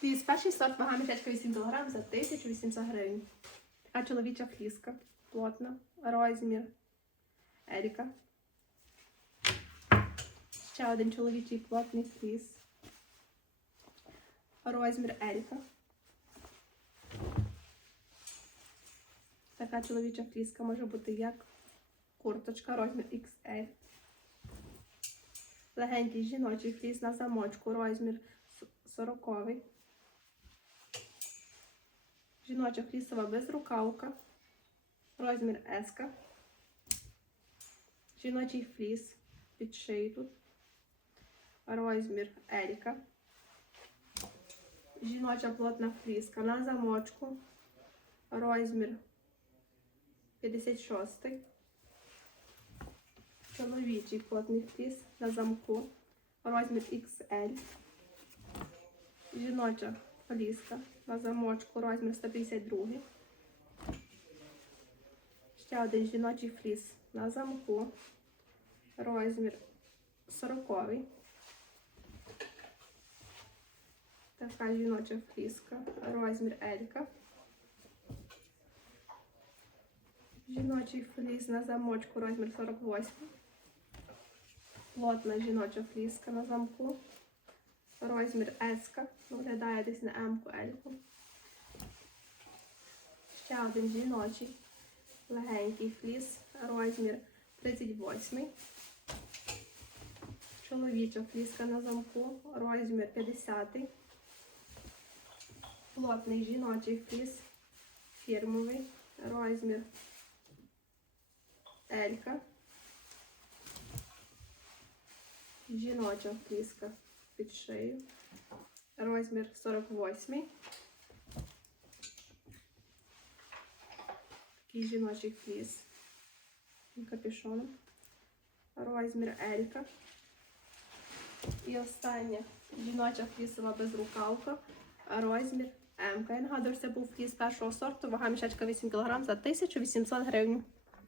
Фліс, перший сорт вага мішечка 8 кг за 1800 гривень. Така чоловіча фліска. Плотна. Розмір. Еріка. Ще один чоловічий плотний фліс. Розмір Еріка. Така чоловіча фліска може бути як курточка, розмір XL. Легенький жіночий фліс на замочку, розмір 40. Жіноча флісова безрукавка, розмір S. Жіночий фліс під шиї тут, розмір Еріка. Жіноча плотна фліска на замочку, розмір 56. Чоловічий плотний фліс на замку, розмір XL. Жіноча фліска на замочку, розмір 152. Ще один жіночий фліс на замку, розмір 40. Така жіноча фліска, розмір Елька. Жіночий фліс на замочку, розмір 48. Плотна жіноча фліска на замку. Розмір S. Виглядає десь на М-ку, L-ку. Ще один жіночий. Легенький фліс. Розмір 38. Чоловіча фліска на замку. Розмір 50. Плотний жіночий фліс. Фірмовий. Розмір Елька. Жіноча фліска під шию. Розмір 48. Такий жіночий фліс. Капюшон. Розмір Елька. І остання жіноча флісова безрукавка. Розмір М. Я нагадую, що це був фліс першого сорту, вага мішечка 8 кг за 1800 гривень.